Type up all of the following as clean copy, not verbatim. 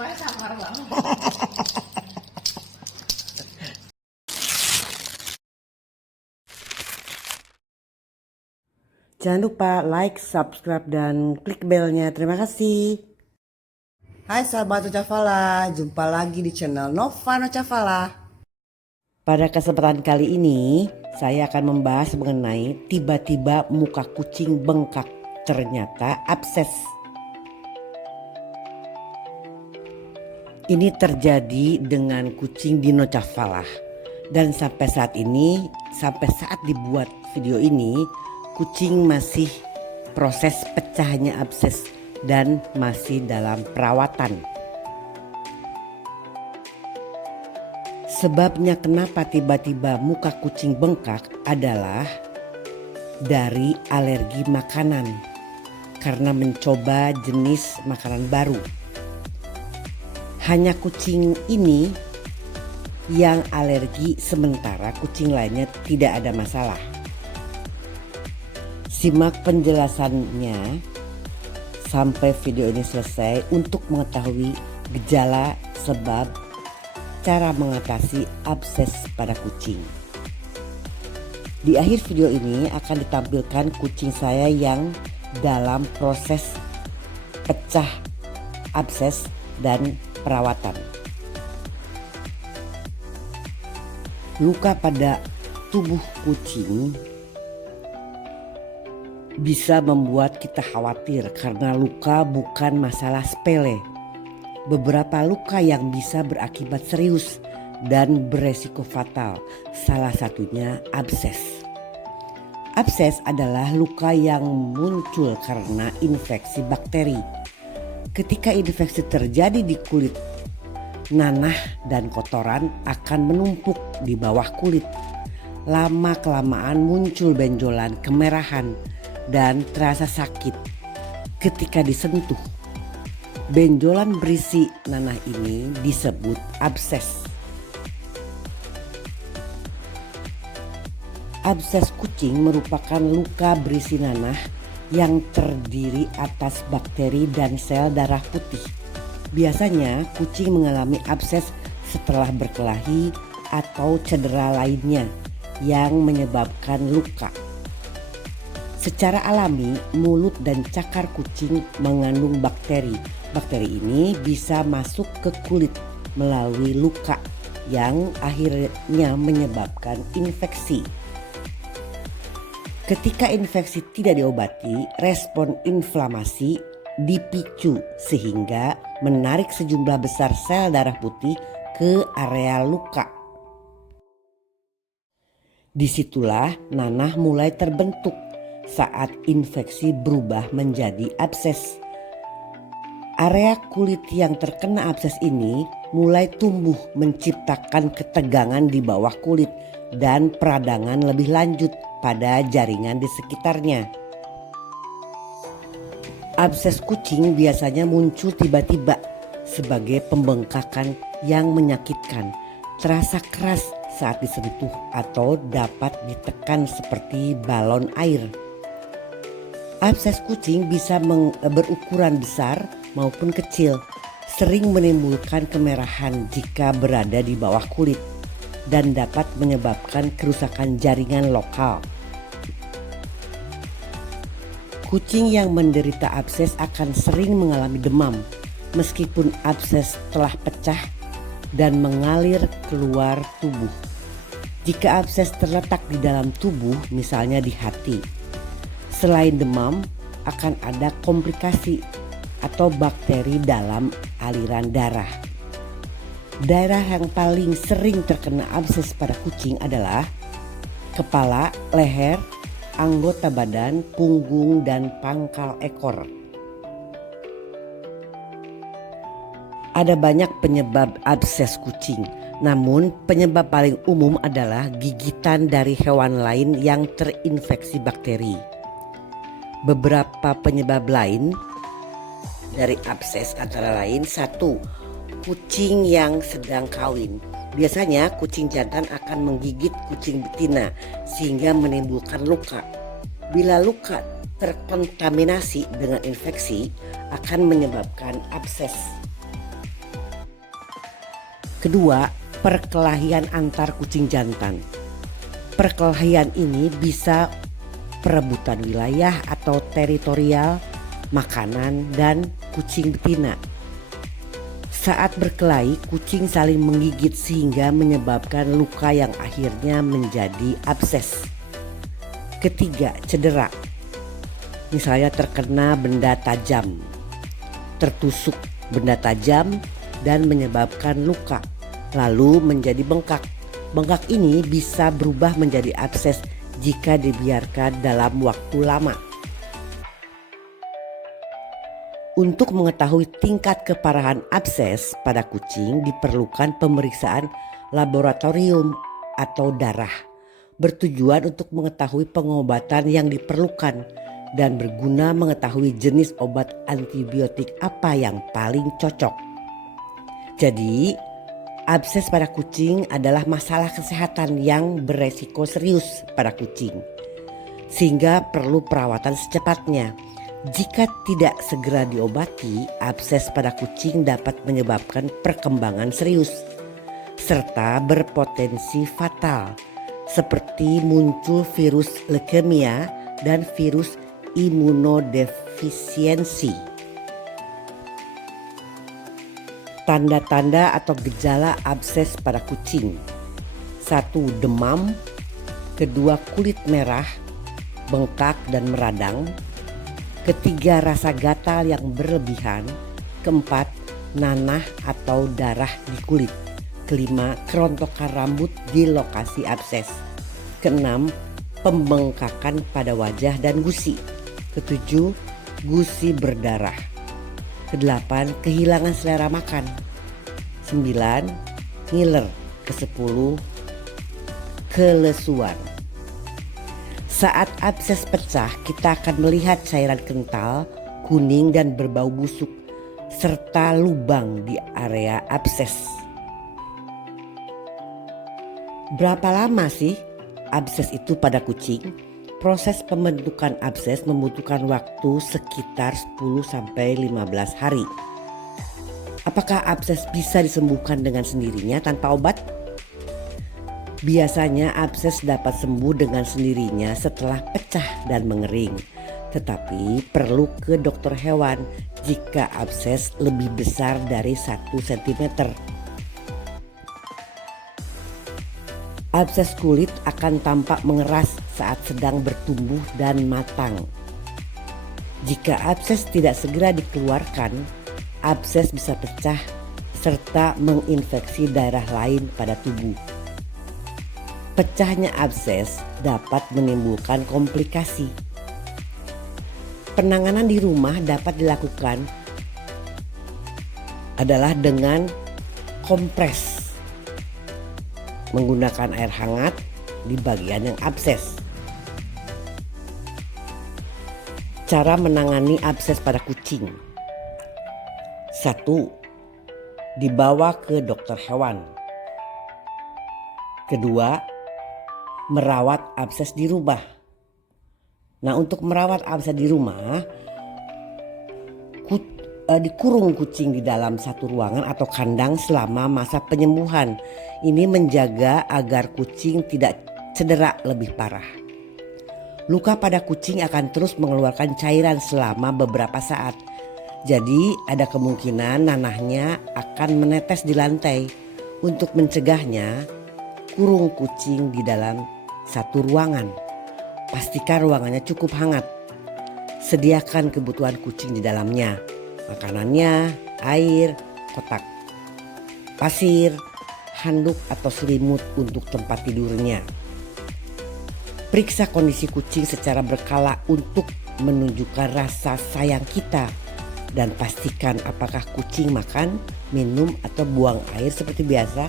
mukanya samar banget. Jangan lupa like, subscribe, dan klik belnya. Terima kasih. Hai sahabat Ocavala, jumpa lagi di channel Nova Ocavala. Pada kesempatan kali ini, saya akan membahas mengenai tiba-tiba muka kucing bengkak. Ternyata abses. Ini terjadi dengan kucing Dino Cavala. Dan sampai saat dibuat video ini, kucing masih proses pecahnya abses dan masih dalam perawatan. Sebabnya kenapa tiba-tiba muka kucing bengkak adalah dari alergi makanan karena mencoba jenis makanan baru. Hanya kucing ini yang alergi, sementara kucing lainnya tidak ada masalah. Simak penjelasannya sampai video ini selesai untuk mengetahui gejala, sebab, cara mengatasi abses pada kucing. Di akhir video ini akan ditampilkan kucing saya yang dalam proses pecah abses dan perawatan. Luka pada tubuh kucing bisa membuat kita khawatir karena luka bukan masalah sepele. Beberapa luka yang bisa berakibat serius dan beresiko fatal, salah satunya abses. Abses adalah luka yang muncul karena infeksi bakteri. Ketika infeksi terjadi di kulit, nanah dan kotoran akan menumpuk di bawah kulit. Lama-kelamaan muncul benjolan, kemerahan, dan terasa sakit ketika disentuh. Benjolan berisi nanah ini disebut abses. Abses kucing merupakan luka berisi nanah yang terdiri atas bakteri dan sel darah putih. Biasanya kucing mengalami abses setelah berkelahi atau cedera lainnya yang menyebabkan luka. Secara alami, mulut dan cakar kucing mengandung bakteri. Bakteri ini bisa masuk ke kulit melalui luka yang akhirnya menyebabkan infeksi. Ketika infeksi tidak diobati, respon inflamasi dipicu sehingga menarik sejumlah besar sel darah putih ke area luka. Disitulah nanah mulai terbentuk saat infeksi berubah menjadi abses. Area kulit yang terkena abses ini mulai tumbuh, menciptakan ketegangan di bawah kulit dan peradangan lebih lanjut pada jaringan di sekitarnya. Abses kucing biasanya muncul tiba-tiba sebagai pembengkakan yang menyakitkan, terasa keras saat disentuh atau dapat ditekan seperti balon air. Abses kucing bisa berukuran besar maupun kecil, sering menimbulkan kemerahan jika berada di bawah kulit dan dapat menyebabkan kerusakan jaringan lokal. Kucing yang menderita abses akan sering mengalami demam meskipun abses telah pecah dan mengalir keluar tubuh. Jika abses terletak di dalam tubuh, misalnya di hati, selain demam akan ada komplikasi atau bakteri dalam aliran darah. Daerah yang paling sering terkena abses pada kucing adalah kepala, leher, anggota badan, punggung, dan pangkal ekor. Ada banyak penyebab abses kucing, namun penyebab paling umum adalah gigitan dari hewan lain yang terinfeksi bakteri. Beberapa penyebab lain dari abses antara lain: 1. Kucing yang sedang kawin. Biasanya kucing jantan akan menggigit kucing betina sehingga menimbulkan luka. Bila luka terkontaminasi dengan infeksi akan menyebabkan abses. Kedua, perkelahian antar kucing jantan. Perkelahian ini bisa perebutan wilayah atau teritorial, makanan, dan kucing betina. Saat berkelahi, kucing saling menggigit sehingga menyebabkan luka yang akhirnya menjadi abses. Ketiga, cedera. Misalnya terkena benda tajam, tertusuk benda tajam dan menyebabkan luka, lalu menjadi bengkak. Bengkak ini bisa berubah menjadi abses jika dibiarkan dalam waktu lama. Untuk mengetahui tingkat keparahan abses pada kucing diperlukan pemeriksaan laboratorium atau darah, bertujuan untuk mengetahui pengobatan yang diperlukan dan berguna mengetahui jenis obat antibiotik apa yang paling cocok. Jadi, abses pada kucing adalah masalah kesehatan yang beresiko serius pada kucing, sehingga perlu perawatan secepatnya. Jika tidak segera diobati, abses pada kucing dapat menyebabkan perkembangan serius serta berpotensi fatal, seperti muncul virus leukemia dan virus imunodefisiensi. Tanda-tanda atau gejala abses pada kucing. 1. Demam. 2. Kulit merah, bengkak dan meradang. 3. Rasa gatal yang berlebihan. 4. Nanah atau darah di kulit. 5. Kerontokan rambut di lokasi abses. 6. Pembengkakan pada wajah dan gusi. 7. Gusi berdarah. 8. Kehilangan selera makan. 9. Ngiler. 10. Kelesuan. Saat abses pecah, kita akan melihat cairan kental, kuning dan berbau busuk, serta lubang di area abses. Berapa lama sih abses itu pada kucing? Proses pembentukan abses membutuhkan waktu sekitar 10-15 hari. Apakah abses bisa disembuhkan dengan sendirinya tanpa obat? Biasanya abses dapat sembuh dengan sendirinya setelah pecah dan mengering. Tetapi perlu ke dokter hewan jika abses lebih besar dari 1 cm. Abses kulit akan tampak mengeras saat sedang bertumbuh dan matang. Jika abses tidak segera dikeluarkan, abses bisa pecah serta menginfeksi daerah lain pada tubuh. Pecahnya abses dapat menimbulkan komplikasi. Penanganan di rumah dapat dilakukan adalah dengan kompres menggunakan air hangat di bagian yang abses. Cara menangani abses pada kucing. 1. Dibawa ke dokter hewan. 2. Merawat abses di rumah. Nah, untuk merawat abses di rumah, dikurung kucing di dalam satu ruangan atau kandang selama masa penyembuhan. Ini menjaga agar kucing tidak cedera lebih parah. Luka pada kucing akan terus mengeluarkan cairan selama beberapa saat. Jadi ada kemungkinan nanahnya akan menetes di lantai. Untuk mencegahnya, kurung kucing di dalam satu ruangan. Pastikan ruangannya cukup hangat. Sediakan kebutuhan kucing di dalamnya. Makanannya, air, kotak pasir, handuk atau selimut untuk tempat tidurnya. Periksa kondisi kucing secara berkala untuk menunjukkan rasa sayang kita. Dan pastikan apakah kucing makan, minum atau buang air seperti biasa.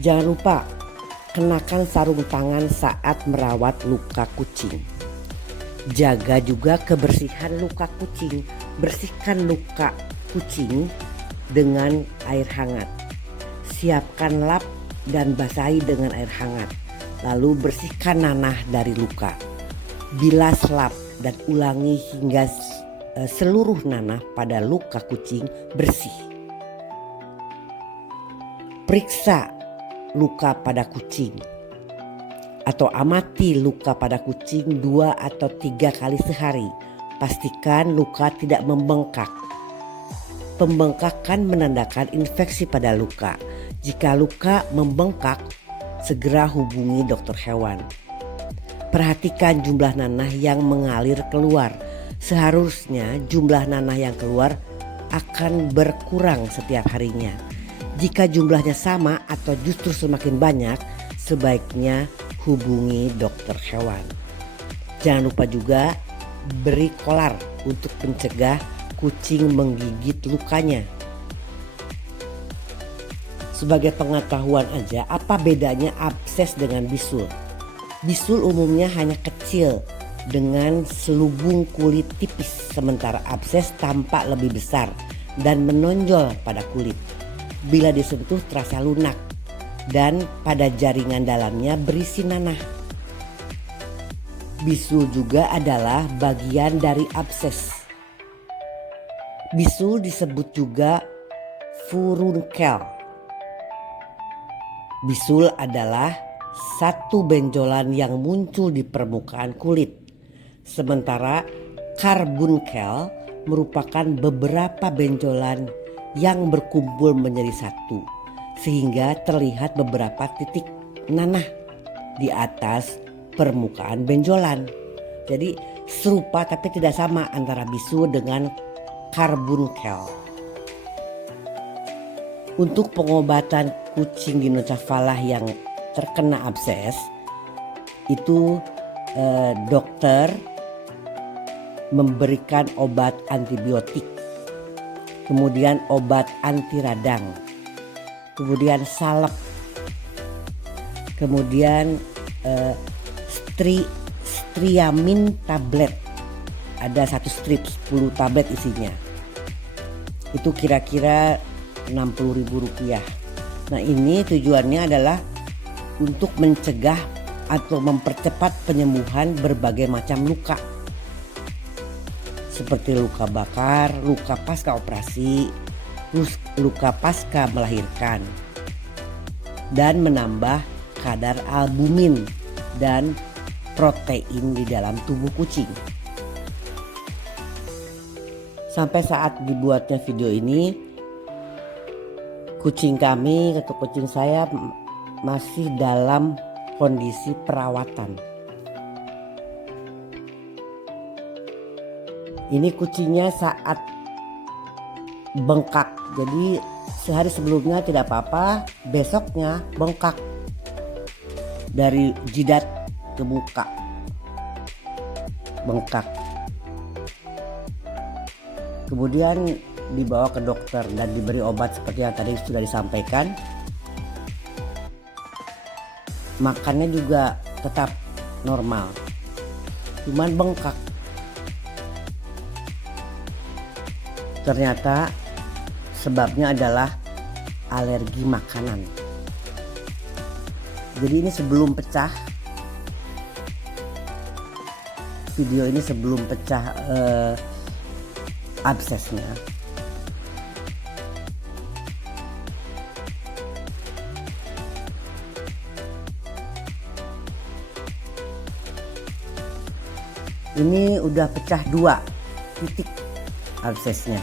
Jangan lupa kenakan sarung tangan saat merawat luka kucing. Jaga juga kebersihan luka kucing. Bersihkan luka kucing dengan air hangat. Siapkan lap dan basahi dengan air hangat. Lalu bersihkan nanah dari luka. Bilas lap dan ulangi hingga seluruh nanah pada luka kucing bersih. Periksa luka pada kucing atau amati luka pada kucing 2 atau 3 kali sehari. Pastikan luka tidak membengkak. Pembengkakan menandakan infeksi pada luka. Jika luka membengkak, segera hubungi dokter hewan. Perhatikan jumlah nanah yang mengalir keluar. Seharusnya jumlah nanah yang keluar akan berkurang setiap harinya. Jika jumlahnya sama atau justru semakin banyak, sebaiknya hubungi dokter hewan. Jangan lupa juga beri kolar untuk mencegah kucing menggigit lukanya. Sebagai pengetahuan aja, apa bedanya abses dengan bisul? Bisul umumnya hanya kecil dengan selubung kulit tipis, sementara abses tampak lebih besar dan menonjol pada kulit. Bila disentuh terasa lunak dan pada jaringan dalamnya berisi nanah. Bisul juga adalah bagian dari abses. Bisul disebut juga furunkel. Bisul adalah satu benjolan yang muncul di permukaan kulit. Sementara karbunkel merupakan beberapa benjolan yang berkumpul menjadi satu, sehingga terlihat beberapa titik nanah di atas permukaan benjolan. Jadi serupa tapi tidak sama antara bisul dengan karbunkel. Untuk pengobatan kucing dinocephala yang terkena abses, itu dokter memberikan obat antibiotik, kemudian obat anti radang, kemudian salep, kemudian striamin tablet, ada 1 strip 10 tablet isinya, itu kira-kira Rp60.000. Nah ini tujuannya adalah untuk mencegah atau mempercepat penyembuhan berbagai macam luka, seperti luka bakar, luka pasca operasi, luka pasca melahirkan, dan menambah kadar albumin dan protein di dalam tubuh kucing. Sampai saat dibuatnya video ini, kucing kami atau kucing saya masih dalam kondisi perawatan. Ini kucingnya saat bengkak, jadi sehari sebelumnya tidak apa-apa, besoknya bengkak dari jidat ke muka, bengkak. Kemudian dibawa ke dokter dan diberi obat seperti yang tadi sudah disampaikan. Makannya juga tetap normal, cuman bengkak. Ternyata sebabnya adalah alergi makanan. Jadi ini sebelum pecah, video ini sebelum pecah absesnya. Ini udah pecah 2 titik absesnya.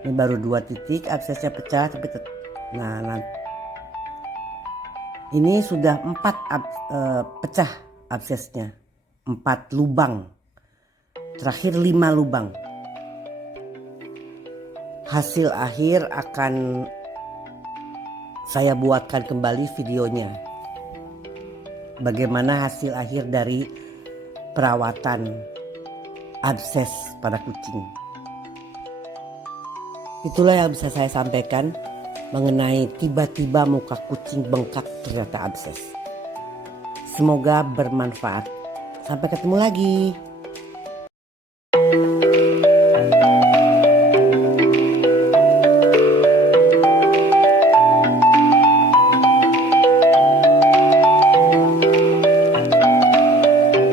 Ini baru 2 titik absesnya pecah, tapi ini sudah 4 pecah absesnya, 4 lubang. Terakhir 5 lubang. Hasil akhir akan saya buatkan kembali videonya. Bagaimana hasil akhir dari perawatan abses pada kucing. Itulah yang bisa saya sampaikan mengenai tiba-tiba muka kucing bengkak ternyata abses. Semoga bermanfaat. Sampai ketemu lagi.